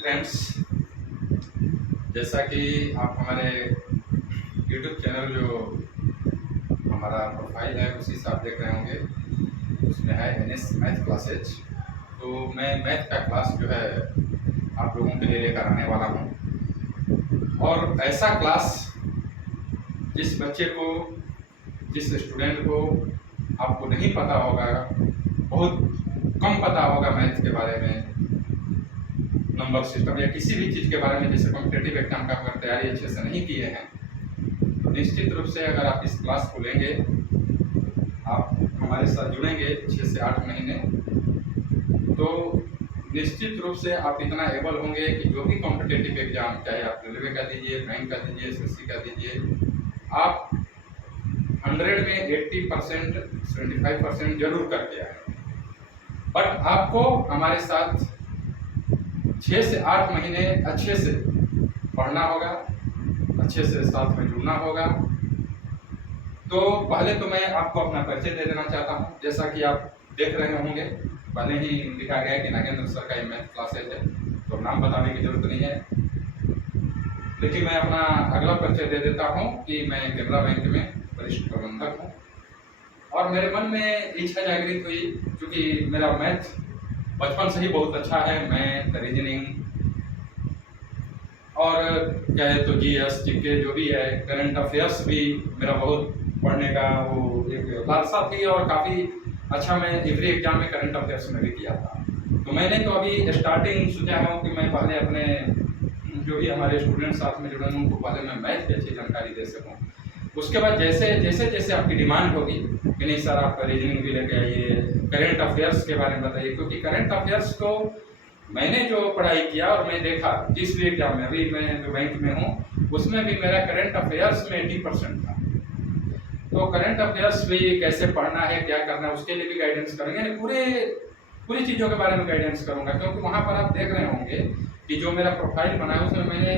Friends, जैसा कि आप हमारे यूट्यूब चैनल जो हमारा प्रोफाइल है उसी से आप देख रहे होंगे, उसमें है NS मैथ क्लासेज। तो मैं मैथ का क्लास जो है आप लोगों के लिए लेकर आने वाला हूँ। और ऐसा क्लास जिस बच्चे को, जिस स्टूडेंट को आपको नहीं पता होगा, बहुत कम पता होगा मैथ के बारे में, नंबर सिस्टम या किसी भी चीज़ के बारे में, जैसे कॉम्पिटेटिव एग्जाम का अगर तैयारी अच्छे से नहीं किए हैं, तो निश्चित रूप से अगर आप इस क्लास को लेंगे, आप हमारे साथ जुड़ेंगे 6 से 8 महीने, तो निश्चित रूप से आप इतना एबल होंगे कि जो भी कॉम्पिटेटिव एग्जाम, चाहे आप रेलवे का दीजिए, बैंक का दीजिए, SSC का दीजिए, आप 100 में 80%, 75% जरूर करके आए। बट आपको हमारे साथ 6 से 8 महीने अच्छे से पढ़ना होगा, अच्छे से साथ में जुड़ना होगा। तो पहले तो मैं आपको अपना परिचय दे देना चाहता हूं। जैसा कि आप देख रहे होंगे, पहले ही लिखा गया है कि नागेंद्र सर का मैथ क्लासेज है, तो नाम बताने की जरूरत नहीं है। लेकिन मैं अपना अगला परिचय दे देता हूं कि मैं केनरा बैंक में वरिष्ठ प्रबंधक हूँ। और मेरे मन में इच्छा जागृत हुई, क्योंकि मेरा मैथ बचपन से ही बहुत अच्छा है। मैथ, रीजनिंग और कहे तो GS, GK जो भी है, करंट अफेयर्स भी मेरा बहुत पढ़ने का वो एक लालसा थी, और काफ़ी अच्छा मैं एवरी एग्जाम में करंट अफेयर्स में भी किया था। तो मैंने तो अभी स्टार्टिंग सोचा हूँ कि मैं पहले अपने जो भी हमारे स्टूडेंट साथ में जुड़े हैं उनको पहले मैं मैथ की अच्छी जानकारी दे सकूँ। उसके बाद जैसे आपकी डिमांड होगी कि नहीं सर आप रीजनिंग भी लेके आइए, करंट अफेयर्स के बारे में बताइए, क्योंकि करंट अफेयर्स तो मैंने जो पढ़ाई किया और मैं देखा जिस भी एग्जाम में, अभी मैं जो बैंक में हूँ उसमें भी मेरा करंट अफेयर्स में 80% था। तो करंट अफेयर्स भी कैसे पढ़ना है, क्या करना है, उसके लिए भी गाइडेंस करेंगे। पूरी चीज़ों के बारे में गाइडेंस करूँगा, क्योंकि वहाँ पर आप देख रहे होंगे कि जो मेरा प्रोफाइल बना है उसमें मैंने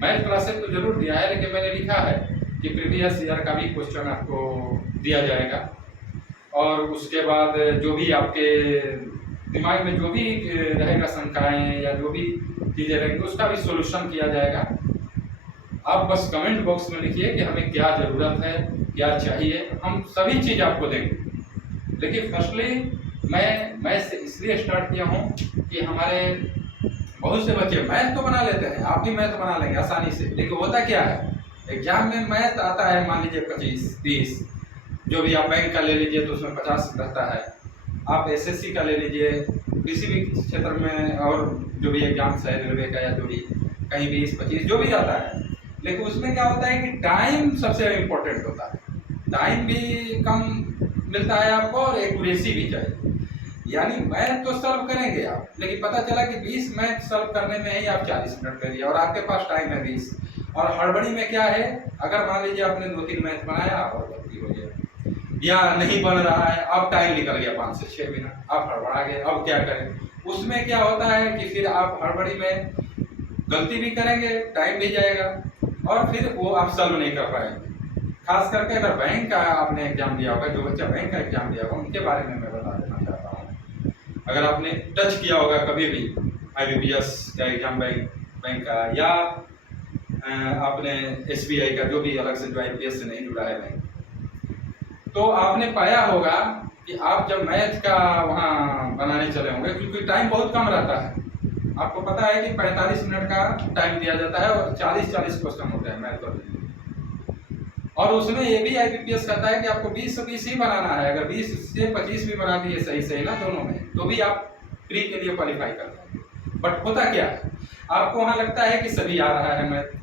मैथ क्लासेस तो जरूर दिया है, लेकिन मैंने लिखा है कि प्रीवियस ईयर का भी क्वेश्चन आपको दिया जाएगा, और उसके बाद जो भी आपके दिमाग में जो भी रहेगा शंकाएं या जो भी चीज़ें रहेंगी उसका भी सॉल्यूशन किया जाएगा। आप बस कमेंट बॉक्स में लिखिए कि हमें क्या ज़रूरत है, क्या चाहिए, हम सभी चीज़ आपको देंगे। लेकिन फर्स्टली मैं मैथ से इसलिए स्टार्ट किया हूँ कि हमारे बहुत से बच्चे मैथ तो बना लेते हैं, आप भी मैथ बना लेंगे आसानी से, लेकिन होता क्या है, एग्जाम में मैथ आता है मान लीजिए 25-30, जो भी आप बैंक का ले लीजिए तो उसमें 50 रहता है, आप SSC का ले लीजिए, किसी भी क्षेत्र में, और जो भी एग्जाम्स है रेलवे का या जो भी कहीं 20-25 जो भी आता है। लेकिन उसमें क्या होता है कि टाइम सबसे इम्पोर्टेंट होता है, टाइम भी कम मिलता है आपको और एक्यूरेसी भी चाहिए। यानी मैथ तो सॉल्व करेंगे आप, लेकिन पता चला कि 20 मैथ सॉल्व करने में ही आप 40 मिनट ले लिए और आपके पास टाइम है 20। और हड़बड़ी में क्या है, अगर मान लीजिए आपने 2-3 मैथ बनाया और गलती हो गया या नहीं बन रहा है, अब टाइम निकल गया 5 से 6 मिनट, आप हड़बड़ा गए, अब क्या करें। उसमें क्या होता है कि फिर आप हड़बड़ी में गलती भी करेंगे, टाइम भी जाएगा और फिर वो आप सॉल्व नहीं कर पाएंगे। खास करके अगर बैंक का आपने एग्जाम दिया होगा, जो बच्चा बैंक का एग्जाम दिया होगा उनके बारे में मैं बता देना चाहता हूँ। अगर आपने टच किया होगा कभी भी IBPS का एग्जाम, बैंक का, या आपने SBI का, जो भी अलग से जो IPS से नहीं जुड़ा है बैंक, तो आपने पाया होगा कि आप जब मैथ का वहाँ बनाने चले होंगे, क्योंकि टाइम बहुत कम रहता है, आपको पता है कि 45 मिनट का टाइम दिया जाता है और 40 क्वेश्चन होते हैं मैथ का, और उसमें ये भी IBPS कहता है कि आपको 20 से 20 ही बनाना है। अगर 20 से 25 भी बना दिए सही ना दोनों में, तो भी आप प्री के लिए क्वालिफाई कर जाएंगे। बट होता क्या है, आपको वहाँ लगता है कि सभी आ रहा है मैथ,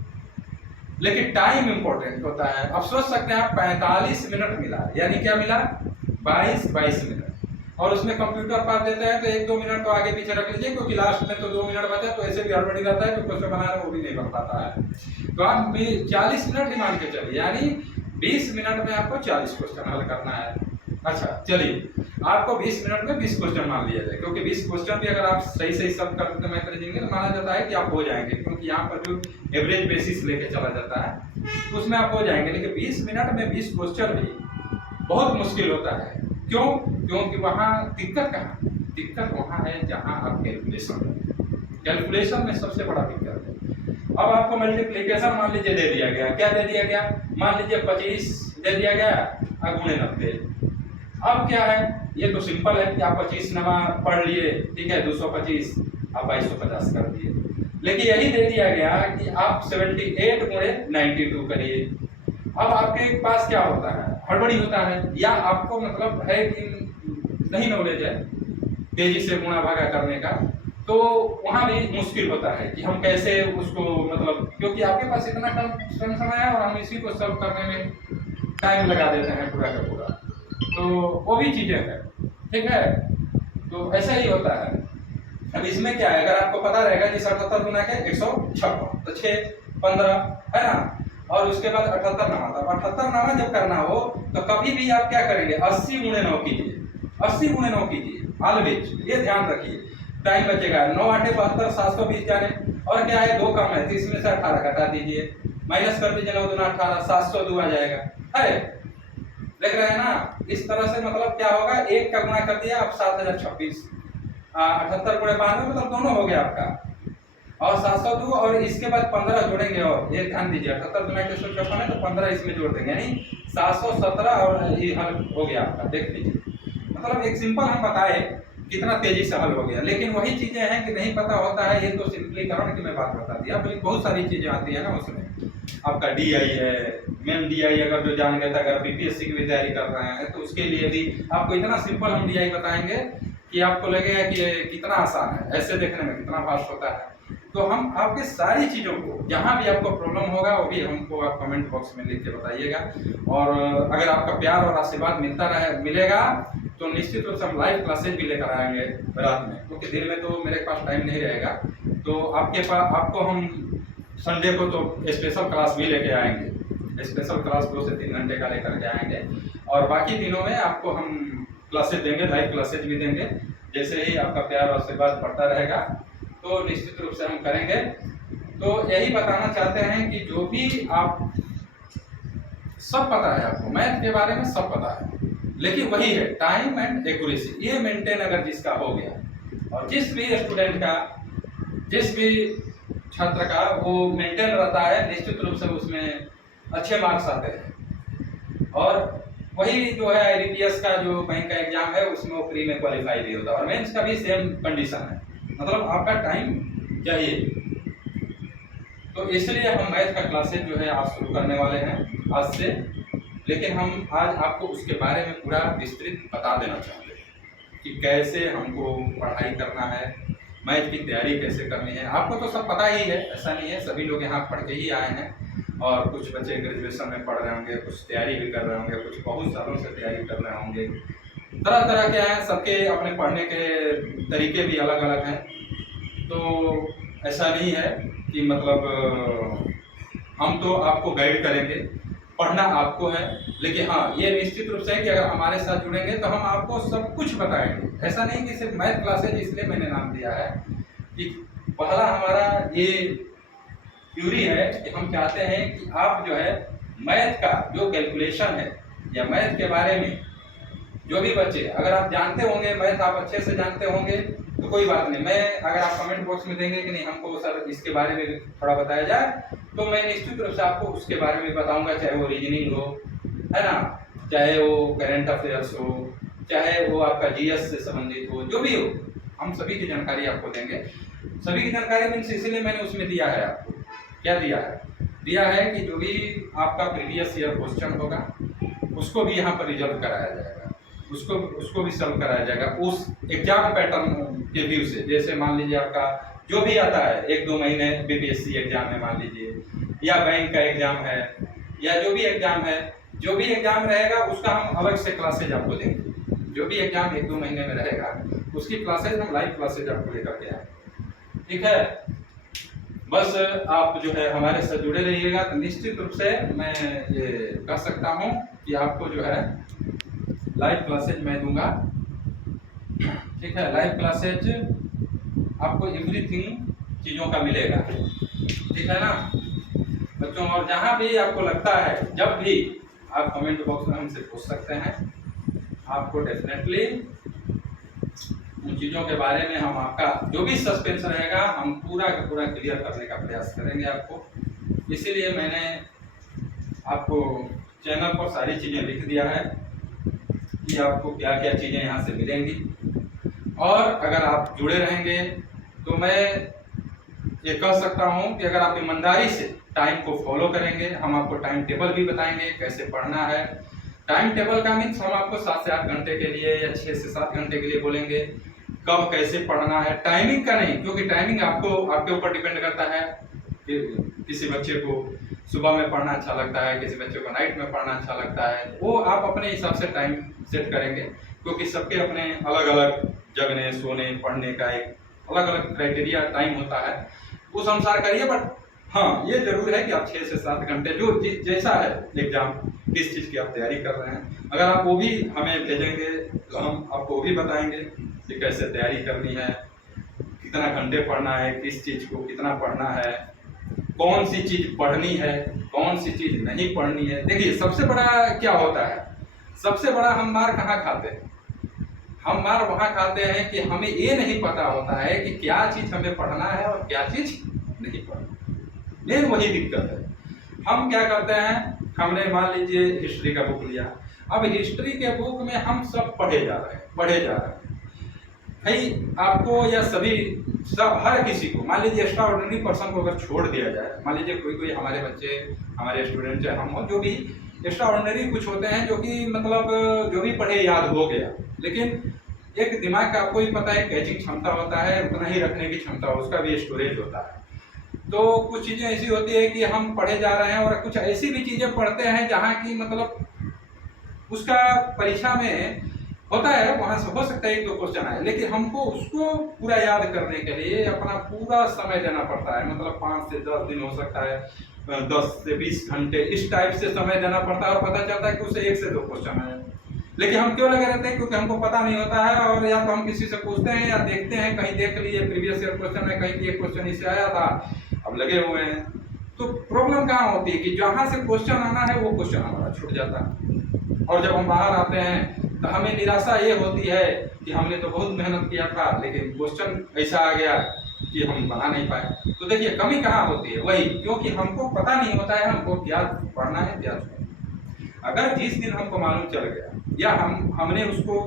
लेकिन टाइम इंपॉर्टेंट होता है। अब सोच सकते हैं आप 45 मिनट मिला, यानी क्या मिला, 22 मिनट, और उसमें कंप्यूटर पास देता है तो 1-2 मिनट तो आगे पीछे रख लीजिए, क्योंकि लास्ट में तो 2 मिनट बचा, तो ऐसे भी हड़बड़ी रहता है, जो क्वेश्चन बना रहे वो भी नहीं बन पाता है। तो आप 40 मिनट ही मान के चलिए, यानी 20 मिनट में आपको 40 क्वेश्चन हल करना है। अच्छा चलिए, आपको 20 मिनट में 20 क्वेश्चन मान लिया जाए, क्योंकि 20 क्वेश्चन भी अगर आप सही सॉल्व कर देते मैथ रीजनिंग में, तो माना जाता है कि आप हो जाएंगे, क्योंकि यहाँ पर जो एवरेज बेसिस लेके चला जाता है तो उसमें आप हो जाएंगे। लेकिन 20 मिनट में 20 क्वेश्चन भी बहुत मुश्किल होता है। क्योंकि वहाँ दिक्कत कहाँ, दिक्कत वहाँ है जहाँ आप कैलकुलेशन, कैलकुलेशन में सबसे बड़ा दिक्कत है। अब आपको मल्टीप्लिकेशन मान लीजिए दे दिया गया, क्या दे दिया गया, मान लीजिए 25 दे दिया गया गुणे 90। अब क्या है, ये तो सिंपल है कि आप 25 नमा पढ़ लिए, ठीक है, 225 आप 2250 कर दिए। लेकिन यही दे दिया गया कि आप 78 गुणे 92 करिए। अब आपके पास क्या होता है, हड़बड़ी होता है, या आपको मतलब है कि नहीं नॉलेज है तेजी से गुणा भागा करने का, तो वहां भी मुश्किल होता है कि हम कैसे उसको मतलब, क्योंकि आपके पास इतना कम समय है और हम इसी को सॉल्व करने में टाइम लगा देते हैं पूरा का पूरा, तो वो भी चीजें हैं, ठीक है। तो ऐसा ही होता है। अब इसमें क्या है, अगर आपको पता रहेगा कि 77 गुना के 156 तो 6 15 है ना, और उसके बाद 78 नामा था। 78 नामा जब करना हो तो कभी भी आप क्या करेंगे, 80 गुणे 9 कीजिए, 80 गुणे 9 कीजिए ऑलवेज, ये ध्यान रखिए। टाइम बचेगा, 9 8 72 720 जाने, और क्या है 2 कम है तो इसमें से 18 घटा दीजिए, माइनस कर दीजिए, 9 दूना 18 702 आ जाएगा, है देख रहे हैं ना। इस तरह से मतलब क्या होगा, एक का गुणा कर दिया आप 7026, 78 गुणे 92 मतलब दोनों हो गया आपका, और 702 और इसके बाद 15 जोड़ेंगे, और ये ध्यान दीजिए 78 गुना 156 है तो 15 इसमें जोड़ देंगे, यानी 717 और ये हल हो गया आपका। देख लीजिए, मतलब एक सिंपल हम बताए कितना तेजी से हल हो गया, लेकिन वही चीजें हैं कि नहीं पता होता है। ये तो सिंपलीकरण की मैं बात बता दिया, बल्कि बहुत सारी चीजें आती है ना उसमें। आपका डीआई है, मेन डीआई अगर जो जान गया था, अगर बीपीएससी की भी तैयारी कर रहे हैं तो उसके लिए भी आपको इतना सिंपल हम डीआई बताएंगे कि आपको लगेगा कि कितना आसान है, ऐसे देखने में कितना फास्ट होता है। तो हम आपके सारी चीजों को, जहां भी आपको प्रॉब्लम होगा वो भी हमको आप कमेंट बॉक्स में लिख के बताइएगा। और अगर आपका प्यार और आशीर्वाद मिलेगा तो निश्चित रूप से हम लाइव क्लासेज भी लेकर आएंगे रात में, क्योंकि दिन में तो मेरे पास टाइम नहीं रहेगा। तो आपको हम संडे को तो स्पेशल क्लास भी लेके आएंगे, स्पेशल क्लास 2 से 3 घंटे का लेकर के आएंगे, और बाकी दिनों में आपको हम क्लासेज देंगे, लाइव क्लासेज भी देंगे। जैसे ही आपका प्यार और आशीर्वाद बढ़ता रहेगा तो निश्चित रूप से हम करेंगे। तो यही बताना चाहते हैं कि जो भी आप, सब पता है आपको, मैथ के बारे में सब पता है, लेकिन वही है टाइम एंड एक्यूरेसी, ये मेंटेन अगर जिसका हो गया, और जिस भी स्टूडेंट का, जिस भी छात्र का वो मेंटेन रहता है, निश्चित रूप से उसमें अच्छे मार्क्स आते हैं। और वही जो है आईबीपीएस का जो बैंक का एग्जाम है उसमें वो फ्री में क्वालिफाई भी होता है, और मेंस का भी सेम कंडीशन है, मतलब आपका टाइम चाहिए। तो इसलिए हम मैथ का क्लासेज जो है आज शुरू करने वाले हैं आज से, लेकिन हम आज आपको उसके बारे में पूरा विस्तृत बता देना चाहते हैं कि कैसे हमको पढ़ाई करना है, मैथ की तैयारी कैसे करनी है। आपको तो सब पता ही है, ऐसा नहीं है, सभी लोग यहाँ पढ़ के ही आए हैं, और कुछ बच्चे ग्रेजुएशन में पढ़ रहे होंगे, कुछ तैयारी भी कर रहे होंगे, कुछ बहुत सालों से तैयारी कर रहे होंगे, तरह तरह के हैं, सबके अपने पढ़ने के तरीके भी अलग अलग हैं। तो ऐसा नहीं है कि मतलब हम तो आपको गाइड करेंगे, पढ़ना आपको है, लेकिन हाँ ये निश्चित रूप से है कि अगर हमारे साथ जुड़ेंगे तो हम आपको सब कुछ बताएंगे। ऐसा नहीं कि सिर्फ मैथ क्लासेज, इसलिए मैंने नाम दिया है कि पहला हमारा ये थ्योरी है कि हम चाहते हैं कि आप जो है मैथ का जो कैलकुलेशन है या मैथ के बारे में जो भी बच्चे, अगर आप जानते होंगे मैथ, आप अच्छे से जानते होंगे तो कोई बात नहीं, मैं अगर आप कमेंट बॉक्स में देंगे कि नहीं हमको सर इसके बारे में थोड़ा बताया जाए, तो मैं निश्चित रूप से आपको उसके बारे में बताऊंगा, चाहे वो रीजनिंग हो, है ना, चाहे वो करंट अफेयर्स हो, चाहे वो आपका जीएस से संबंधित हो, जो भी हो हम सभी की जानकारी आपको देंगे। सभी की जानकारी मीन्स इसलिए मैंने उसमें दिया है, आपको क्या दिया है कि जो भी आपका प्रीवियस ईयर क्वेश्चन होगा उसको भी यहाँ पर रिजल्व कराया जाएगा, उसको भी सॉल्व कराया जाएगा उस एग्जाम पैटर्न के व्यू से। जैसे मान लीजिए आपका जो भी आता है 1-2 महीने बीपीएससी एग्जाम में मान लीजिए, या बैंक का एग्जाम है, या जो भी एग्जाम रहेगा उसका हम अलग से क्लासेज आपको देंगे। जो भी एग्जाम 1-2 महीने में रहेगा उसकी क्लासेज हम लाइव क्लासेज आपको लेकर के आएंगे, ठीक है। बस आप जो है हमारे साथ जुड़े रहिएगा तो निश्चित रूप से मैं ये कह सकता हूँ कि आपको जो है लाइव क्लासेज मैं दूंगा, ठीक है। लाइव क्लासेज आपको एवरीथिंग चीज़ों का मिलेगा, ठीक है ना बच्चों। और जहाँ भी आपको लगता है, जब भी आप कमेंट बॉक्स में हमसे पूछ सकते हैं, आपको डेफिनेटली उन चीज़ों के बारे में हम आपका जो भी सस्पेंस रहेगा हम पूरा का पूरा क्लियर करने का प्रयास करेंगे आपको। इसीलिए मैंने आपको चैनल पर सारी चीज़ें लिख दिया है कि आपको क्या क्या चीज़ें यहाँ से मिलेंगी, और अगर आप जुड़े रहेंगे तो मैं ये कह सकता हूँ कि अगर आप ईमानदारी से टाइम को फॉलो करेंगे, हम आपको टाइम टेबल भी बताएंगे कैसे पढ़ना है। टाइम टेबल का मीन्स हम आपको 7 से 8 घंटे के लिए या 6 से 7 घंटे के लिए बोलेंगे, कब कैसे पढ़ना है, टाइमिंग का नहीं, क्योंकि टाइमिंग आपको आपके ऊपर डिपेंड करता है कि किसी बच्चे को सुबह में पढ़ना अच्छा लगता है, किसी बच्चे को नाइट में पढ़ना अच्छा लगता है, वो आप अपने हिसाब से टाइम सेट करेंगे, क्योंकि सबके अपने अलग अलग जगने सोने पढ़ने का एक अलग अलग क्राइटेरिया टाइम होता है, उस अनुसार करिए। बट हाँ, ये जरूर है कि आप 6 से 7 घंटे जो जैसा है एग्जाम किस चीज़ की आप तैयारी कर रहे हैं, अगर आप वो भी हमें भेजेंगे तो हम आपको वो भी बताएंगे कि कैसे तैयारी करनी है, कितना घंटे पढ़ना है, किस चीज़ को कितना पढ़ना है, कौन सी चीज़ पढ़नी है, कौन सी चीज़ नहीं पढ़नी है। देखिए सबसे बड़ा क्या होता है, सबसे बड़ा हम मार कहाँ खाते हैं, हम मार वहाँ खाते हैं कि हमें ये नहीं पता होता है कि क्या चीज़ हमें पढ़ना है और क्या चीज़ नहीं पढ़ना। मेन वही दिक्कत है। हम क्या करते हैं, हमने मान लीजिए हिस्ट्री का बुक लिया, अब हिस्ट्री के बुक में हम सब पढ़े जा रहे हैं भाई, आपको या सभी सब हर किसी को, मान लीजिए एक्स्ट्रा ऑर्डिनरी पर्सन को अगर छोड़ दिया जाए, मान लीजिए कोई हमारे बच्चे हमारे स्टूडेंट चाहे हम हो, जो भी एक्स्ट्रा ऑर्डिनरी कुछ होते हैं जो कि मतलब जो भी पढ़े याद हो गया, लेकिन एक दिमाग का आपको ही पता है कैचिंग क्षमता होता है, उतना ही रखने की क्षमता, उसका भी स्टोरेज होता है। तो कुछ चीज़ें ऐसी होती है कि हम पढ़े जा रहे हैं और कुछ ऐसी भी चीज़ें पढ़ते हैं जहाँ की मतलब उसका परीक्षा में होता है, वहाँ से हो सकता है 1-2 क्वेश्चन आए, लेकिन हमको उसको पूरा याद करने के लिए अपना पूरा समय देना पड़ता है, मतलब 5 से 10 दिन हो सकता है, 10 से 20 घंटे इस टाइप से समय देना पड़ता है, और पता चलता है कि उसे 1 से 2 क्वेश्चन आए। लेकिन हम क्यों लगे रहते हैं, क्योंकि हमको पता नहीं होता है, और या तो हम किसी से पूछते हैं या देखते हैं, कहीं देख लिए प्रीवियस ईयर क्वेश्चन में कहीं ये क्वेश्चन इससे आया था, अब लगे हुए हैं। तो प्रॉब्लम कहाँ होती है कि जहाँ से क्वेश्चन आना है वो क्वेश्चन हमारा छूट जाता है, और जब हम बाहर आते हैं तो हमें निराशा ये होती है कि हमने तो बहुत मेहनत किया था लेकिन क्वेश्चन ऐसा आ गया कि हम बना नहीं पाए। तो देखिए कमी कहाँ होती है, वही क्योंकि हमको पता नहीं होता है हमको क्या पढ़ना है क्या छोड़ना। अगर जिस दिन हमको मालूम चल गया, या हमने उसको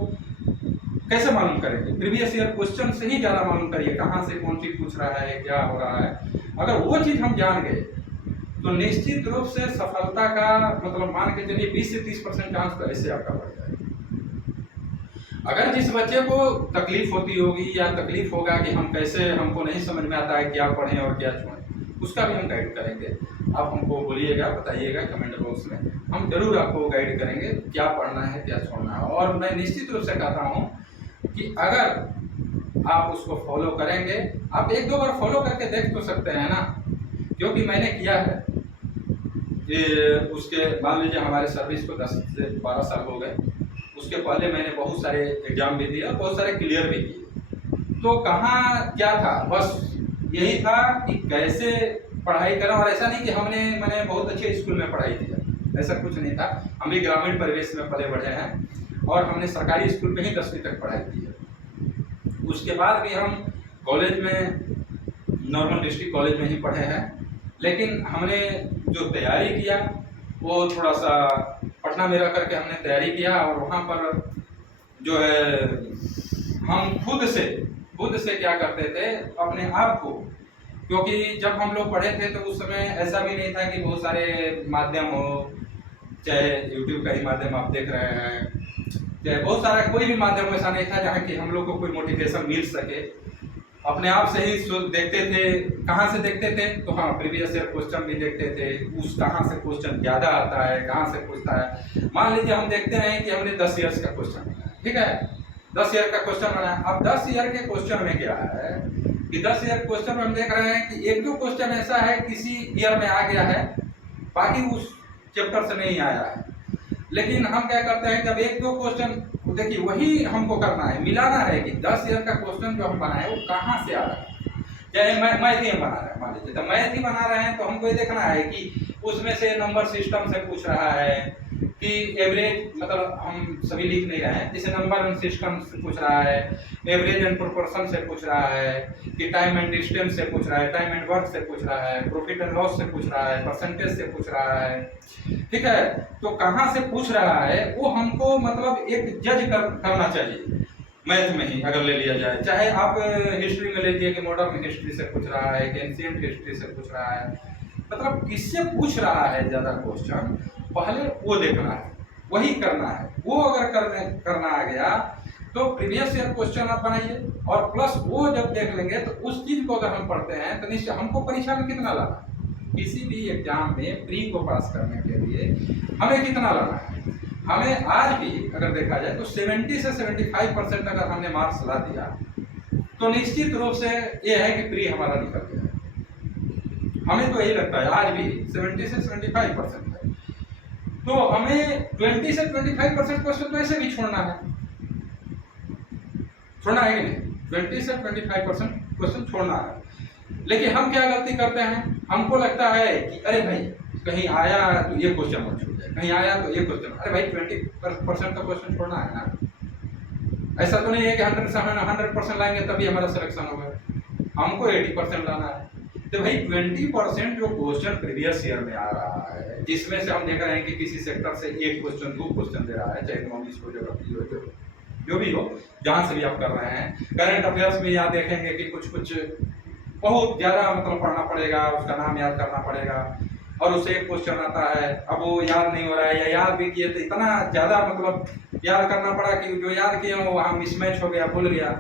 कैसे मालूम करेंगे, प्रीवियस ईयर क्वेश्चन से ही ज़्यादा मालूम करिए कहाँ से कौन चीज़ पूछ रहा है, क्या हो रहा है। अगर वो चीज़ हम जान गए तो निश्चित रूप से सफलता का मतलब मान के चलिए 20 से 30% चांस तो ऐसे आपका बढ़ जाएगा। अगर जिस बच्चे को तकलीफ होती होगी या तकलीफ होगा कि हम कैसे, हमको नहीं समझ में आता है क्या पढ़ें और क्या छोड़ें, उसका भी हम गाइड करेंगे। आप हमको बोलिएगा, बताइएगा कमेंट बॉक्स में, हम जरूर आपको गाइड करेंगे क्या पढ़ना है क्या छोड़ना है। और मैं निश्चित रूप से कहता हूँ कि अगर आप उसको फॉलो करेंगे, आप 1-2 बार फॉलो करके देख तो सकते हैं ना, क्योंकि मैंने किया है ये। उसके मान लीजिए हमारे सर्विस को 10 से 12 साल हो गए, उसके पहले मैंने बहुत सारे एग्जाम भी दिए और बहुत सारे क्लियर भी किए। तो कहाँ क्या था, बस यही था कि कैसे पढ़ाई करें, और ऐसा नहीं कि मैंने बहुत अच्छे स्कूल में पढ़ाई की है, ऐसा कुछ नहीं था। हम भी ग्रामीण परिवेश में पले बढ़े हैं और हमने सरकारी स्कूल में ही 10वीं तक पढ़ाई की है। उसके बाद भी हम कॉलेज में नॉर्मल डिस्ट्रिक्ट कॉलेज में ही पढ़े हैं, लेकिन हमने जो तैयारी किया वो थोड़ा सा पटना में रह करके हमने तैयारी किया, और वहाँ पर जो है हम खुद से क्या करते थे अपने आप को, क्योंकि जब हम लोग पढ़े थे तो उस समय ऐसा भी नहीं था कि बहुत सारे माध्यम हो, चाहे यूट्यूब का ही माध्यम आप देख रहे हैं, चाहे बहुत सारा कोई भी माध्यम ऐसा नहीं था जहाँ कि हम लोग को कोई मोटिवेशन मिल सके। अपने आप से ही देखते थे। कहाँ से देखते थे, तो हाँ प्रीवियस ईयर क्वेश्चन भी देखते थे, उस कहाँ से क्वेश्चन ज़्यादा आता है, कहाँ से पूछता है। मान लीजिए हम देखते हैं कि हमने 10 ईयर्स का क्वेश्चन बनाया, ठीक है, 10 ईयर का क्वेश्चन बनाया। अब 10 ईयर के क्वेश्चन में क्या है कि 10 ईयर क्वेश्चन में हम देख रहे हैं कि 1-2 क्वेश्चन ऐसा है किसी ईयर में आ गया है, बाकी उस चैप्टर से नहीं आया है। लेकिन हम क्या करते हैं, जब 1-2 क्वेश्चन, देखिए वही हमको करना है, मिलाना है कि 10 ईयर का क्वेश्चन जो हम बनाए वो कहाँ से आ रहा है। चाहे मैथ ही हम बना रहे हैं, मान लीजिए तो मैथ ही बना रहे हैं, तो हमको ये देखना है कि उसमें से नंबर सिस्टम से पूछ रहा है, कि एवरेज मतलब हम सभी लिख नहीं रहे हैं, जैसे नंबर एंड सिस्टम से पूछ रहा है, एवरेज एंड प्रोपोर्शन से पूछ रहा है, कि टाइम एंड डिस्टेंस से पूछ रहा है, टाइम एंड वर्क से पूछ रहा है, प्रॉफिट एंड लॉस से पूछ रहा है, परसेंटेज से पूछ रहा है, ठीक है। तो कहाँ से पूछ रहा है वो हमको मतलब एक जज करना चाहिए मैथ में ही अगर ले लिया जाए, चाहे आप हिस्ट्री में ले लीजिए कि मॉडर्न हिस्ट्री से पूछ रहा है कि एंशिएंट हिस्ट्री से पूछ रहा है, मतलब किससे पूछ रहा है ज्यादा क्वेश्चन, पहले वो देखना है, वही करना है। वो अगर करना आ गया तो प्रीवियस ईयर क्वेश्चन आप बनाइए, और प्लस वो जब देख लेंगे तो उस चीज को अगर हम पढ़ते हैं तो निश्चय हमको परीक्षा में कितना लाना है, किसी भी एग्जाम में प्री को पास करने के लिए हमें कितना लाना है। हमें आज भी अगर देखा जाए तो 70 से 75% अगर हमने मार्क्स ला दिया तो निश्चित रूप से ये है कि प्री हमारा निकल गया। हमें तो यही लगता है आज भी 70 से 75% है, तो हमें 20 से 25% क्वेश्चन तो ऐसे भी छोड़ना है कि नहीं, 20 से 25% क्वेश्चन छोड़ना है। लेकिन हम क्या गलती करते हैं, हमको लगता है कि अरे भाई कहीं आया तो ये क्वेश्चन मत छूट जाए, कहीं आया तो ये क्वेश्चन, अरे भाई 20% का क्वेश्चन छोड़ना है ना। ऐसा तो नहीं है कि 100% लाएंगे तभी हमारा सिलेक्शन होगा, हमको 80% लाना है। तो भाई 20% जो क्वेश्चन प्रीवियस ईयर में आ रहा है, जिसमें से हम देख रहे हैं कि किसी सेक्टर से एक क्वेश्चन 2 क्वेश्चन दे रहा है, चाहे इकोनॉमिक्स हो, ज्योग्राफी हो, जो भी हो, जहां से भी आप कर रहे हैं। करंट अफेयर्स में यहाँ देखेंगे कि कुछ बहुत ज्यादा मतलब पढ़ना पड़ेगा, उसका नाम याद करना पड़ेगा, और उससे एक क्वेश्चन आता है, अब वो याद नहीं हो रहा है, या याद भी किए तो इतना ज्यादा मतलब याद करना पड़ा कि जो याद किए वो वहाँ मिसमैच हो गया, भूल गया।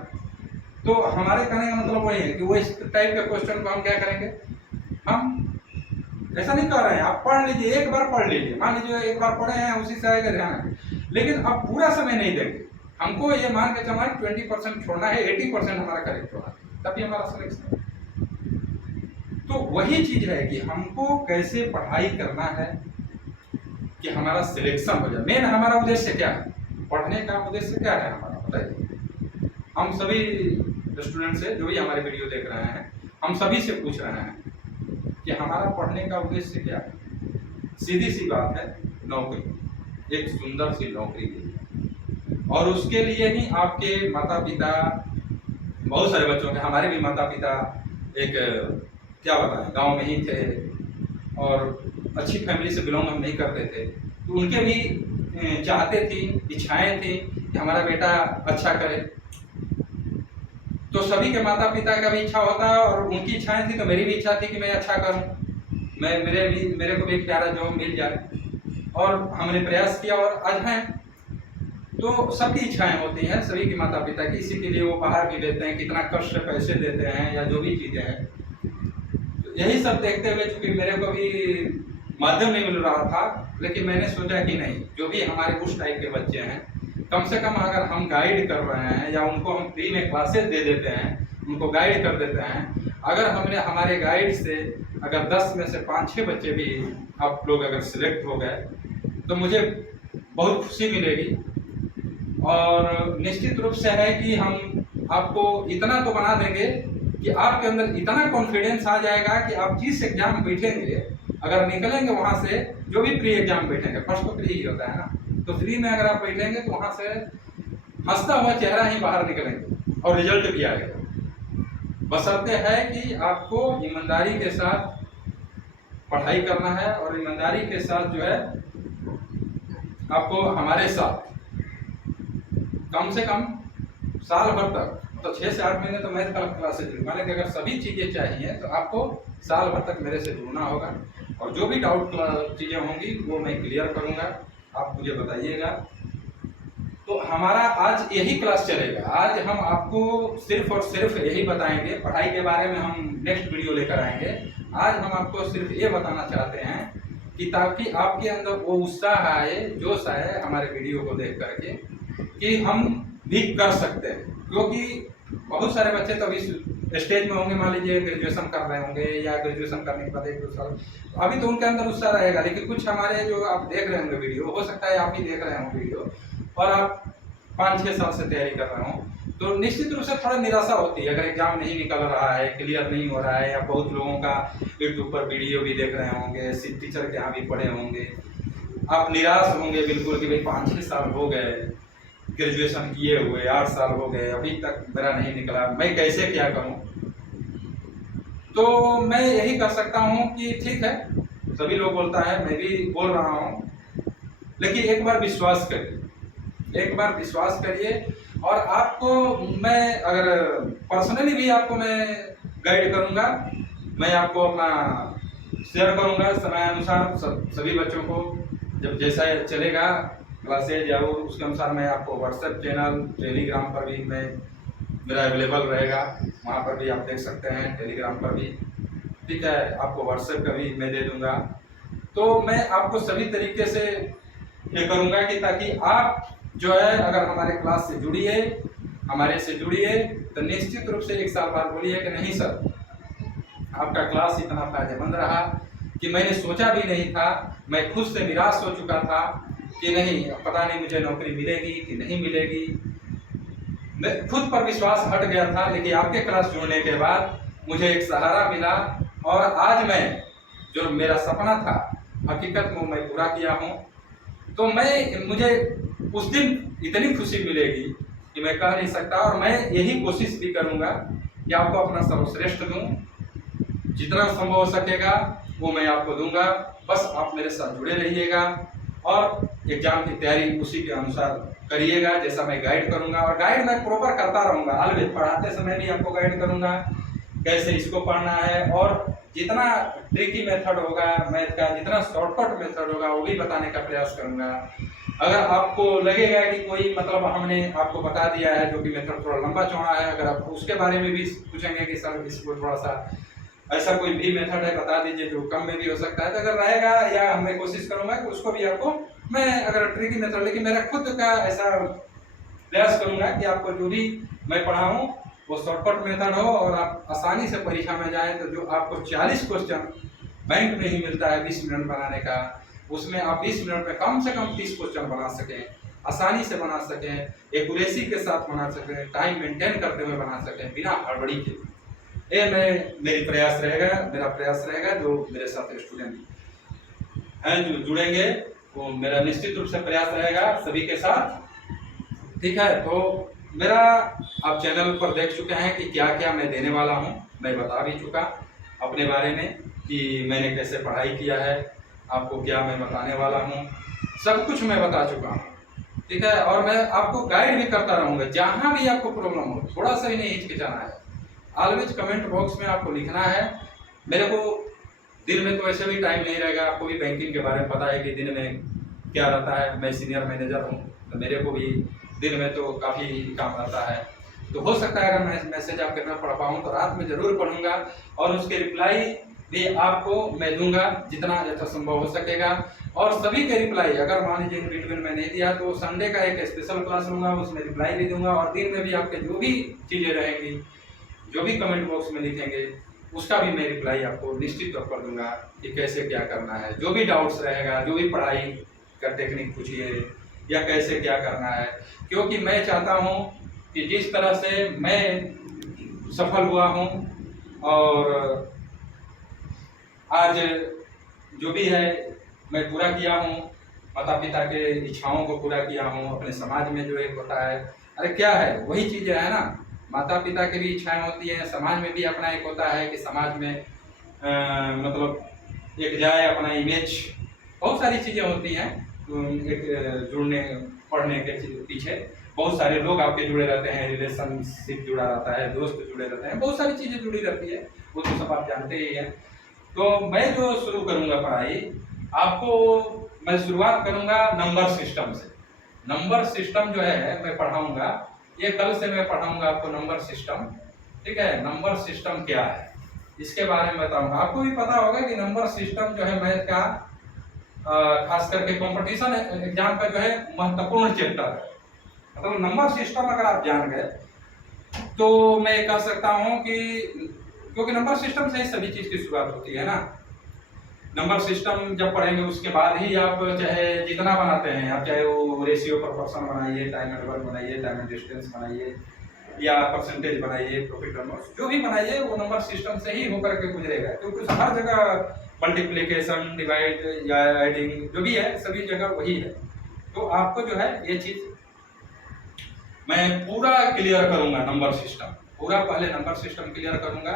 तो हमारे कहने का मतलब वही है कि वो इस टाइप के क्वेश्चन को हम क्या करेंगे, हम ऐसा नहीं कर रहे हैं, आप पढ़ लीजिए, एक बार पढ़ लीजिए, मान लीजिए एक बार पढ़े हैं उसी से आएगा ध्यान, लेकिन अब पूरा समय नहीं देंगे। हमको ये मान के चलना 20% छोड़ना है, 80% हमारा करेक्ट होना, तभी हमारा सिलेक्शन है। तो वही चीज है कि हमको कैसे पढ़ाई करना है कि हमारा सिलेक्शन हो जाए। मेन हमारा उद्देश्य क्या है, पढ़ने का उद्देश्य क्या है हमारा, बताइए। हम सभी स्टूडेंट से, जो भी हमारे वीडियो देख रहे हैं, हम सभी से पूछ रहे हैं कि हमारा पढ़ने का उद्देश्य क्या है। सीधी सी बात है, नौकरी, एक सुंदर सी नौकरी के लिए, और उसके लिए ही आपके माता पिता, बहुत सारे बच्चों के, हमारे भी माता पिता एक क्या बताएं गांव में ही थे और अच्छी फैमिली से बिलोंग हम नहीं करते थे, तो उनके भी चाहते थी, इच्छाएं थी कि हमारा बेटा अच्छा करे। तो सभी के माता पिता का भी इच्छा होता है, और उनकी इच्छाएं थी तो मेरी भी इच्छा थी कि मैं अच्छा करूं, मेरे को भी एक प्यारा जॉब मिल जाए, और हमने प्रयास किया और आज हैं। तो सबकी इच्छाएं होती हैं, सभी के माता पिता की, इसी के लिए वो बाहर भी देते हैं, कितना कष्ट पैसे देते हैं या जो भी चीजें हैं। तो यही सब देखते हुए, चूंकि मेरे को भी माध्यम नहीं मिल रहा था, लेकिन मैंने सोचा कि नहीं, जो भी हमारे उस टाइप के बच्चे हैं, कम से कम अगर हम गाइड कर रहे हैं या उनको हम फ्री में क्लासेस दे देते हैं, उनको गाइड कर देते हैं, अगर हमने हमारे गाइड से अगर 10 में से 5-6 बच्चे भी आप लोग अगर सिलेक्ट हो गए तो मुझे बहुत खुशी मिलेगी। और निश्चित रूप से है कि हम आपको इतना तो बना देंगे कि आपके अंदर इतना कॉन्फिडेंस आ जाएगा कि आप जिस एग्जाम बैठेंगे, अगर निकलेंगे वहां से, जो भी प्री एग्जाम बैठेंगे, फर्स्ट तो फ्री ही होता है ना, तो फ्री में अगर आप बैठेंगे तो वहां से हंसता हुआ चेहरा ही बाहर निकलेंगे और रिजल्ट भी आएगा। बशर्ते है कि आपको ईमानदारी के साथ पढ़ाई करना है, और ईमानदारी के साथ जो है आपको हमारे साथ कम से कम साल भर तक, तो 6 से 8 महीने तो मैथ क्लासेज जुड़ना, लेकिन अगर सभी चीजें चाहिए तो आपको साल भर तक मेरे से जुड़ना होगा, और जो भी डाउट चीजें होंगी वो मैं क्लियर करूंगा, आप मुझे बताइएगा। तो हमारा आज यही क्लास चलेगा, आज हम आपको सिर्फ और सिर्फ यही बताएंगे, पढ़ाई के बारे में हम नेक्स्ट वीडियो लेकर आएंगे। आज हम आपको सिर्फ ये बताना चाहते हैं कि ताकि आपके अंदर वो उत्साह आए, जोश आए हमारे वीडियो को देख करके, कि हम भी कर सकते हैं। क्योंकि बहुत सारे बच्चे तो अभी स्टेज में होंगे, मान लीजिए ग्रेजुएशन कर रहे होंगे, या ग्रेजुएशन करने के बाद 1-2 साल, अभी तो उनके अंदर उत्साह रहेगा, लेकिन कुछ हमारे जो आप देख रहे होंगे वीडियो, हो सकता है आप ही देख रहे हो वीडियो और आप 5-6 साल से तैयारी कर रहे हो, तो निश्चित रूप से थोड़ा निराशा होती है अगर एग्जाम नहीं निकल रहा है, क्लियर नहीं हो रहा है, या बहुत लोगों का यूट्यूब पर वीडियो भी देख रहे होंगे, टीचर के यहाँ भी पढ़े होंगे, आप निराश होंगे बिल्कुल कि भाई 5-6 साल हो गए ग्रेजुएशन किए हुए, 8 साल हो गए, अभी तक मेरा नहीं निकला, मैं कैसे क्या करूं। तो मैं यही कर सकता हूं कि ठीक है, सभी लोग बोलता है, मैं भी बोल रहा हूं, लेकिन एक बार विश्वास करिए, एक बार विश्वास करिए। और आपको मैं अगर पर्सनली भी आपको मैं गाइड करूंगा, मैं आपको अपना शेयर करूंगा समय अनुसार सभी बच्चों को, जब जैसा चलेगा क्लासेज या वो उसके अनुसार मैं आपको व्हाट्सएप चैनल, टेलीग्राम पर भी मैं मेरा अवेलेबल रहेगा, वहाँ पर भी आप देख सकते हैं, टेलीग्राम पर भी, ठीक है, आपको व्हाट्सएप का भी मैं दे दूंगा। तो मैं आपको सभी तरीके से ये करूंगा कि ताकि आप जो है अगर हमारे क्लास से जुड़िए, हमारे से जुड़िए, तो निश्चित रूप से 1 साल बाद बोलिए कि नहीं सर, आपका क्लास इतना फायदेमंद रहा कि मैंने सोचा भी नहीं था, मैं खुद से निराश हो चुका था कि नहीं, पता नहीं मुझे नौकरी मिलेगी कि नहीं मिलेगी, मैं खुद पर विश्वास हट गया था। लेकिन आपके क्लास जुड़ने के बाद मुझे एक सहारा मिला और आज मैं जो मेरा सपना था हकीकत में मैं पूरा किया हूँ। तो मुझे उस दिन इतनी खुशी मिलेगी कि मैं कह नहीं सकता। और मैं यही कोशिश भी करूँगा कि आपको अपना सर्वश्रेष्ठ दूँ, जितना संभव हो सकेगा वो मैं आपको दूंगा। बस आप मेरे साथ जुड़े रहिएगा और एग्जाम की तैयारी उसी के अनुसार करिएगा जैसा मैं गाइड करूंगा। और गाइड मैं प्रॉपर करता रहूंगा, ऑलवेज पढ़ाते समय भी आपको गाइड करूंगा कैसे इसको पढ़ना है, और जितना ट्रिकी मेथड होगा मैथ का, जितना शॉर्टकट मेथड होगा वो भी बताने का प्रयास करूंगा। अगर आपको लगेगा कि कोई मतलब हमने आपको बता दिया है जो कि मेथड थोड़ा लंबा चौड़ा है, अगर आप उसके बारे में भी पूछेंगे कि सर इसको थोड़ा सा ऐसा कोई भी मेथड है बता दीजिए जो कम में भी हो सकता है, तो अगर रहेगा या मैं कोशिश करूंगा कि उसको भी आपको मैं अगर ट्रिकी मेथड, लेकिन मेरा खुद का ऐसा प्रयास करूंगा कि आपको जो भी मैं पढ़ाऊं वो शॉर्टकट मेथड हो और आप आसानी से परीक्षा में जाएं। तो जो आपको 40 क्वेश्चन बैंक में ही मिलता है 20 मिनट बनाने का, उसमें आप 20 मिनट में कम से कम 30 क्वेश्चन बना सकें, आसानी से बना सकें, एक्यूरेसी के साथ बना सकें, टाइम मेंटेन करते हुए बना सकें बिना हड़बड़ी के। ये मेरा प्रयास रहेगा। जो मेरे साथ स्टूडेंट हैं जो जुड़ेंगे वो मेरा निश्चित रूप से प्रयास रहेगा सभी के साथ, ठीक है। तो मेरा आप चैनल पर देख चुके हैं कि क्या क्या मैं देने वाला हूं, मैं बता भी चुका अपने बारे में कि मैंने कैसे पढ़ाई किया है, आपको क्या मैं बताने वाला हूं, सब कुछ मैं बता चुका हूं, ठीक है। और मैं आपको गाइड भी करता रहूंगा, जहां भी आपको प्रॉब्लम हो थोड़ा सा भी नहीं हिचकिचाना है, ऑलवेज कमेंट बॉक्स में आपको लिखना है। मेरे को दिन में तो वैसे भी टाइम नहीं रहेगा, आपको भी बैंकिंग के बारे में पता है कि दिन में क्या रहता है, मैं सीनियर मैनेजर हूँ तो मेरे को भी दिन में तो काफ़ी काम रहता है। तो हो सकता है अगर मैं मैसेज आपके ना पढ़ पाऊँ तो रात में ज़रूर पढ़ूंगा और उसके रिप्लाई भी आपको मैं दूंगा जितना यथासंभव हो सकेगा। और सभी के रिप्लाई अगर मान लीजिए इन बिटवीन में नहीं दिया तो संडे का एक स्पेशल क्लास लूंगा, उसमें रिप्लाई भी दूंगा। और दिन में भी आपके जो भी चीज़ें रहेंगी, जो भी कमेंट बॉक्स में लिखेंगे उसका भी मैं रिप्लाई आपको निश्चित तौर पर दूंगा कि कैसे क्या करना है। जो भी डाउट्स रहेगा, जो भी पढ़ाई का टेक्निक पूछिए या कैसे क्या करना है, क्योंकि मैं चाहता हूं कि जिस तरह से मैं सफल हुआ हूं और आज जो भी है मैं पूरा किया हूं, माता पिता के इच्छाओं को पूरा किया हूं, अपने समाज में जो एक होता है, अरे क्या है वही चीज़ें है ना, माता पिता की भी इच्छाएं होती हैं, समाज में भी अपना एक होता है कि समाज में मतलब एक जाए अपना इमेज, बहुत सारी चीज़ें होती हैं। एक जुड़ने पढ़ने के पीछे बहुत सारे लोग आपके जुड़े रहते हैं, रिलेशनशिप जुड़ा रहता है, दोस्त जुड़े रहते हैं, बहुत सारी चीज़ें जुड़ी रहती है, वो तो सब आप जानते ही हैं। तो मैं जो शुरू करूँगा पढ़ाई, आपको मैं शुरुआत करूँगा नंबर सिस्टम से। नंबर सिस्टम जो है मैं पढ़ाऊँगा, ये कल से मैं पढ़ाऊँगा आपको नंबर सिस्टम, ठीक है। नंबर सिस्टम क्या है इसके बारे में बताऊँगा। आपको भी पता होगा कि नंबर सिस्टम जो है मैथ का खास करके कंपटीशन एग्जाम का जो है महत्वपूर्ण चैप्टर है। मतलब नंबर सिस्टम अगर आप जान गए तो मैं कह सकता हूं कि क्योंकि नंबर सिस्टम से ही सभी चीज की शुरुआत होती है ना। नंबर सिस्टम जब पढ़ेंगे उसके बाद ही आप चाहे जितना बनाते हैं, आप चाहे वो रेशियो प्रोपोर्शन बनाइए, टाइम एंड वर्क बनाइए, टाइम एंड डिस्टेंस बनाइए या परसेंटेज बनाइए, प्रॉफिट एंड लॉस जो भी बनाइए वो नंबर सिस्टम से ही होकर के गुजरेगा। क्योंकि हर जगह मल्टीप्लिकेशन, डिवाइड या एडिंग जो भी है सभी जगह वही है। तो आपको जो है ये चीज मैं पूरा क्लियर करूंगा, नंबर सिस्टम पूरा, पहले नंबर सिस्टम क्लियर करूंगा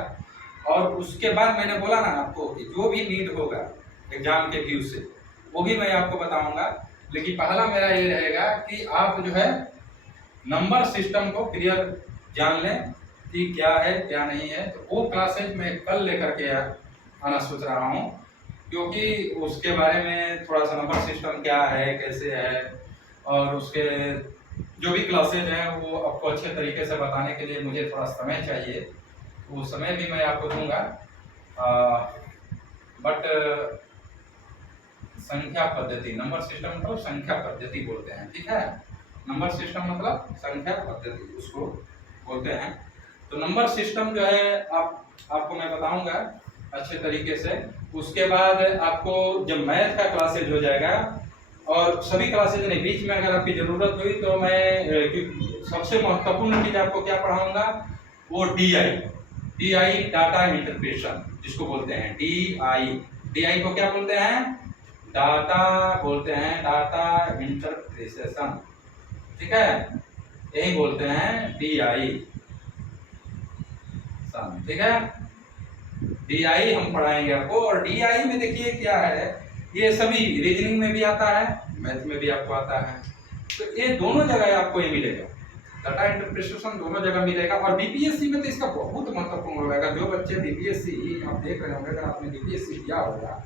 और उसके बाद मैंने बोला ना आपको कि जो भी नीड होगा एग्जाम के व्यू से वो भी मैं आपको बताऊंगा। लेकिन पहला मेरा ये रहेगा कि आप जो है नंबर सिस्टम को क्लियर जान लें कि क्या है क्या नहीं है। तो वो क्लासेज मैं कल लेकर के आना सोच रहा हूँ, क्योंकि उसके बारे में थोड़ा सा नंबर सिस्टम क्या है कैसे है और उसके जो भी क्लासेज हैं वो आपको अच्छे तरीके से बताने के लिए मुझे थोड़ा समय चाहिए, वो समय भी मैं आपको दूंगा। बट संख्या पद्धति, नंबर सिस्टम मतलब संख्या पद्धति बोलते हैं, ठीक है। नंबर सिस्टम मतलब संख्या पद्धति उसको बोलते हैं। तो नंबर सिस्टम जो है आपको मैं बताऊंगा अच्छे तरीके से। उसके बाद आपको जब मैथ का क्लासेज हो जाएगा और सभी क्लासेज नहीं, बीच में अगर आपकी जरूरत हुई तो मैं सबसे महत्वपूर्ण चीज आपको क्या पढ़ाऊंगा, वो डीआई डाटा इंटरप्रेशन जिसको बोलते हैं। डीआई को क्या बोलते हैं, डाटा बोलते हैं, डाटा इंटरप्रिटेशन, ठीक है, यही बोलते हैं डीआई, ठीक है। डीआई हम पढ़ाएंगे आपको। और डीआई में देखिए क्या है, ये सभी रीजनिंग में भी आता है, मैथ में भी आपको आता है। तो ये दोनों जगह आपको ये मिलेगा, डाटा इंटरप्रिटेशन दोनों जगह मिलेगा। और बीपीएससी में तो इसका बहुत महत्वपूर्ण रोल रहेगा। जो बच्चे बीपीएससी आप देख रहे होंगे, अगर आपने बीपीएससी किया होगा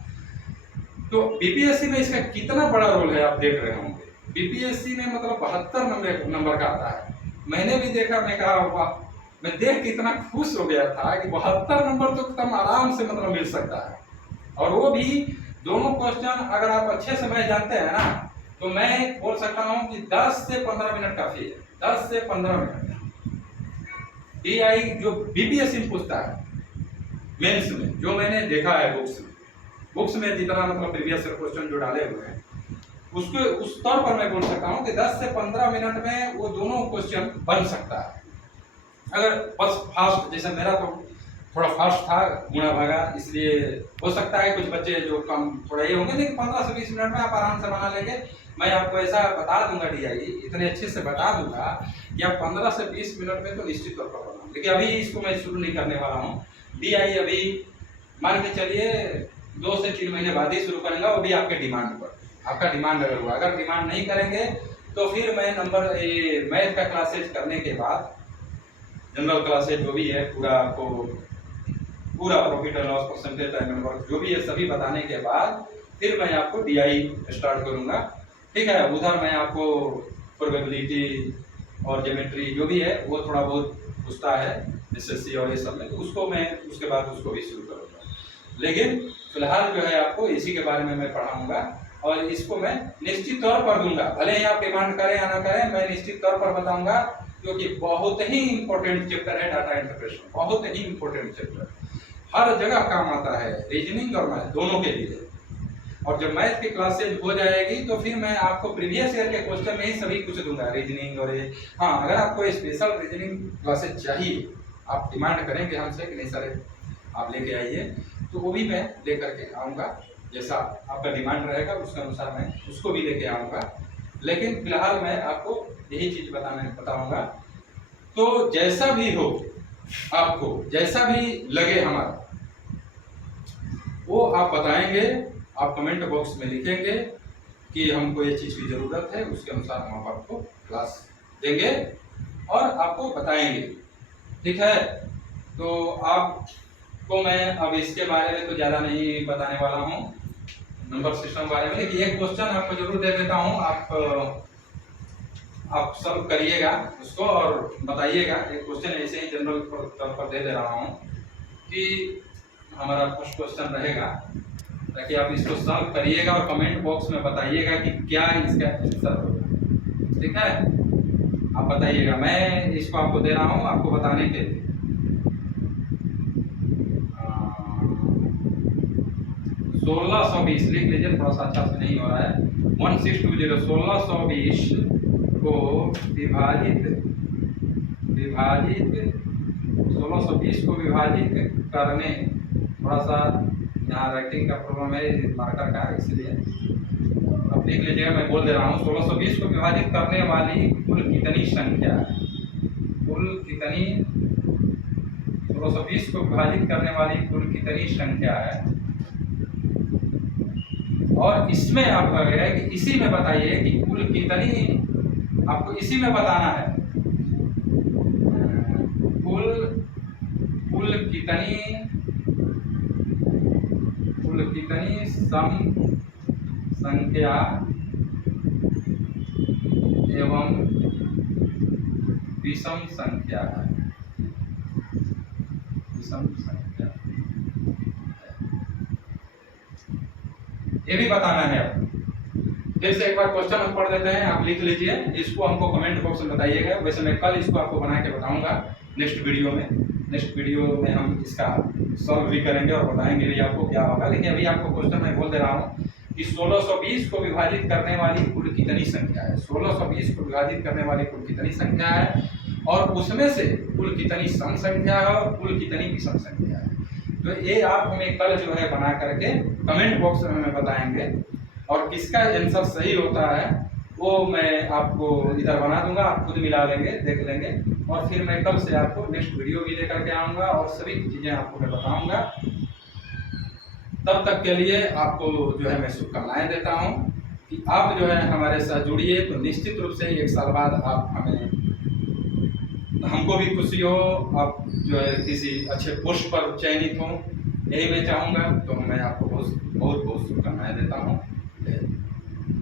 तो बीपीएससी में इसका कितना बड़ा रोल है आप देख रहे होंगे। बीपीएससी में मतलब 72 नंबर का आता है। मैंने भी देखा, मैं कहा वाह, मैं देख के इतना खुश हो गया था कि 72 नंबर तो एकदम आराम से मतलब मिल सकता है। और वो भी दोनों क्वेश्चन अगर आप अच्छे से मैं जानते हैं ना, तो मैं बोल सकता हूँ कि 10 से 15 मिनट काफी है, 10 से 15 मिनट। डीआई जो बीपीएससी में पूछता है मेंस में, जो मैंने देखा है बुक्स में जितना मतलब प्रीवियस क्वेश्चन जो डाले हुए हैं, उसके उस तौर पर मैं बोल सकता हूँ कि 10 से 15 मिनट में वो दोनों क्वेश्चन बन सकता है। अगर बस फास्ट, जैसे मेरा तो थोड़ा फास्ट था, गुणा भागा, इसलिए हो सकता है कुछ बच्चे जो कम थोड़ा ये होंगे, लेकिन 15 से 20 मिनट में आप आराम से बना लेंगे। मैं आपको ऐसा बता दूंगा, डीआई इतने अच्छे से बता दूंगा कि आप 15 से 20 मिनट में तो निश्चित तौर पर बनाओ। लेकिन अभी इसको मैं शुरू नहीं करने वाला हूँ। डीआई अभी मान के चलिए 2 से 3 महीने बाद ही शुरू करेंगे, वो भी आपके डिमांड पर। आपका डिमांड अगर हुआ, अगर डिमांड नहीं करेंगे तो फिर मैं मैथ का क्लासेज करने के बाद जनरल क्लासेज जो भी है पूरा profit and loss, percentage, time and work जो भी है सभी बताने के बाद फिर मैं आपको डीआई स्टार्ट करूंगा, ठीक है। उधर मैं आपको प्रोबेबिलिटी और ज्योमेट्री जो भी है वो थोड़ा बहुत पूछता है एसएससी और ये सब में, तो उसको मैं उसके बाद उसको भी शुरू करूंगा। लेकिन फिलहाल जो है आपको इसी के बारे में मैं पढ़ाऊंगा और इसको मैं निश्चित तौर पर दूंगा, भले ही आप डिमांड करें या ना करें, मैं निश्चित तौर पर बताऊंगा, क्योंकि बहुत ही इंपॉर्टेंट चैप्टर है डाटा इंटरप्रेशन, बहुत ही इंपॉर्टेंट चैप्टर, हर जगह काम आता है, रीजनिंग और मैथ दोनों के लिए। और जब मैथ की क्लासेज हो जाएगी तो फिर मैं आपको प्रीवियस ईयर के क्वेश्चन में ही सभी कुछ दूंगा, रीजनिंग और ये। हाँ, अगर आपको स्पेशल रीजनिंग क्लासेज चाहिए, आप डिमांड करेंगे हमसे कि नहीं सर आप लेके आइए, तो वो भी मैं लेकर के आऊँगा, जैसा आपका डिमांड रहेगा उसके अनुसार मैं उसको भी लेके आऊँगा। लेकिन फिलहाल मैं आपको यही चीज बताऊंगा। तो जैसा भी हो, आपको जैसा भी लगे हमारा, वो आप बताएंगे, आप कमेंट बॉक्स में लिखेंगे कि हमको ये चीज की जरूरत है, उसके अनुसार हम आपको क्लास देंगे और आपको बताएंगे, ठीक है। तो आपको मैं अब इसके बारे में तो ज्यादा नहीं बताने वाला हूँ, नंबर सिस्टम बारे में। लेकिन एक क्वेश्चन आपको जरूर दे देता हूँ, आप सॉल्व करिएगा उसको और बताइएगा। एक क्वेश्चन ऐसे ही जनरल तौर पर दे रहा हूँ कि हमारा फर्स्ट क्वेश्चन रहेगा, ताकि आप इसको सॉल्व करिएगा और कमेंट बॉक्स में बताइएगा कि क्या इसका आंसर होगा, ठीक है। आप बताइएगा, मैं इसको आपको दे रहा हूँ आपको बताने के लिए। 1620 लिख लीजिए, थोड़ा सा अच्छा से नहीं हो रहा है। 1620 1620 को विभाजित 1620 को विभाजित करने, थोड़ा सा यहाँ राइटिंग का प्रॉब्लम है मार्कर का, इसलिए अब लिख लीजिएगा, मैं बोल दे रहा हूँ। 1620 को विभाजित करने वाली कुल कितनी संख्या है? कुल कितनी 1620 को विभाजित करने वाली कुल कितनी संख्या है? और इसमें आप है कि इसी में बताइए कि कुल कितनी, आपको इसी में बताना है कुल कितनी सम संख्या एवं विषम संख्या है, विषम संख्या ये भी बताना है। फिर से एक बार क्वेश्चन हम पढ़ देते हैं, आप लिख लीजिए, इसको हमको कमेंट बॉक्स में बताइएगा। वैसे मैं कल इसको आपको बना के बताऊंगा नेक्स्ट वीडियो में हम इसका सॉल्व भी करेंगे और बताएंगे भी आपको क्या होगा। लेकिन अभी आपको क्वेश्चन मैं बोल दे रहा हूँ कि 1620 को विभाजित करने वाली कुल कितनी संख्या है? 1620 को विभाजित करने वाली कुल कितनी संख्या है, और उसमें से कुल कितनी सम संख्या है और कुल कितनी विषम संख्या है। तो ये आप हमें कल जो है बना करके कमेंट बॉक्स में हमें बताएंगे, और किसका आंसर सही होता है वो मैं आपको इधर बना दूंगा, आप खुद मिला लेंगे, देख लेंगे, और फिर मैं कल से आपको नेक्स्ट वीडियो भी लेकर के आऊँगा और सभी चीज़ें आपको मैं बताऊँगा। तब तक के लिए आपको जो है मैं शुभकामनाएं देता हूं कि आप जो है हमारे साथ जुड़िए, तो निश्चित रूप से 1 साल बाद आप हमको भी खुशी हो, आप जो है किसी अच्छे पोस्ट पर चयनित हो, यही मैं चाहूँगा। तो मैं आपको बहुत बहुत शुभकामनाएं देता हूँ।